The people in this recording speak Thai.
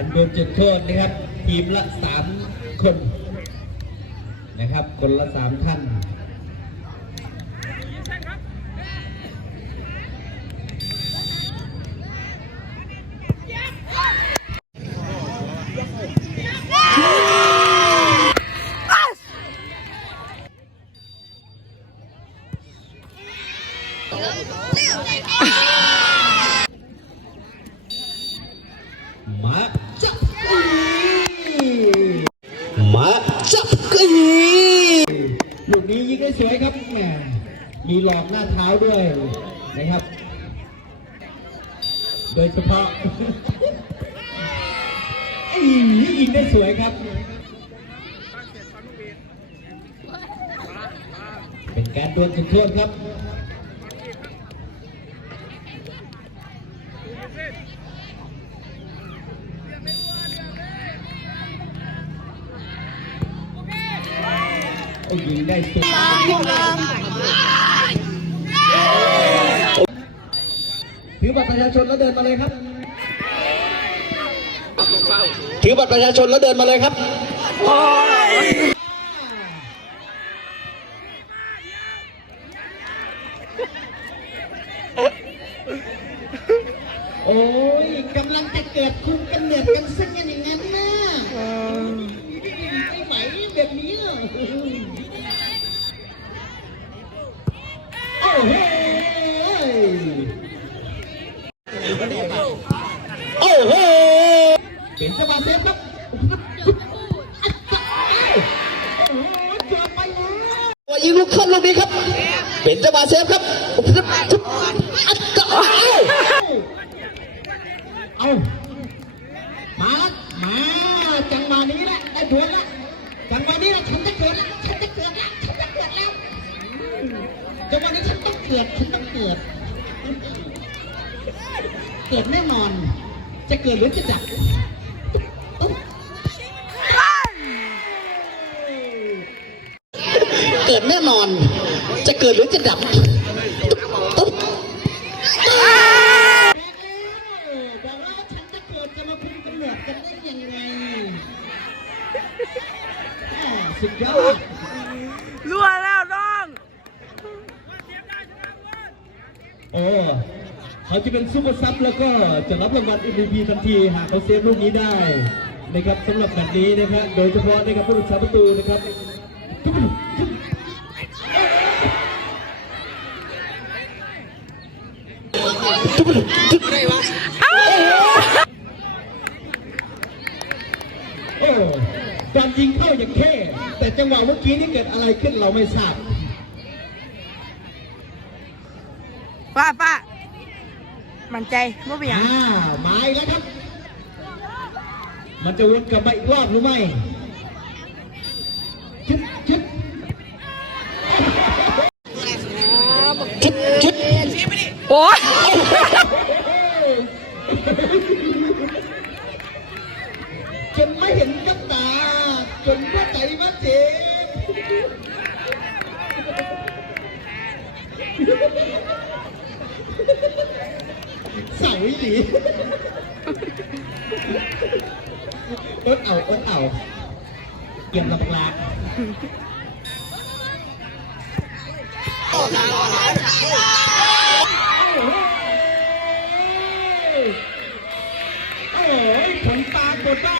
การโดนจุดโทษนะครับ ทีมละสามคนนะครับ คนละสามท่านมา สวยครับแหมมีหลอกหน้าเท้าด้วยนะครับ โดยเฉพาะไอ้ยิงได้สวยครับ เป็นการดวลจุดโทษครับ โอ้ยิงได้สุดถือบัตรประชาชนแล้วเดินมาเลยครับ ถือบัตรประชาชนแล้วเดินมาเลยครับโอ้ยกำลังจะเกิดคุกกันเดือกันซึ่งกันอย่างนั้นนะไม่ไหวแบบนี้อะ โอ้โหโอ้โหเป็นจังหวะเซฟครับโอ้โหเกือบไปแล้วยิงลูกขึ้นลูกนี้ครับเป็นจังหวะเซฟครับอัดก็เอาเอามามาจังหวะนี้แหละได้ผลละ จังหวะนี้ฉันต้องเกิดฉันต้องเกิด เกิดแน่นอน จะเกิดหรือจะดับเกิดแน่นอน จะเกิดหรือจะดับบอกว่า โอ้เขาจะเป็นซูเปอร์ซับแล้วก็จะรับรางวัล MVP ทันทีหากเขาเซฟลูกนี้ได้นะครับสำหรับแบบนี้นะครับโดยเฉพาะนะครับผู้รักษาประตูนะครับโอ้การยิงเข้าอย่างเท่แต่จังหวะเมื่อกี้นี่เกิดอะไรขึ้นเราไม่ทราบ ป้าป้ามั่นใจว่าเป็นหยังอ่ามาอีกแล้วครับ มันจะวนกลับมาอีกรอบหรือไม่ชึบชึบชึบชึบโอ้ยจนไม่เห็นกับตา จนว่าใจว่าเจ็บ ใส่ดีอดเอาอดเอาเก็บลำลากโอ้ยขนตากดได้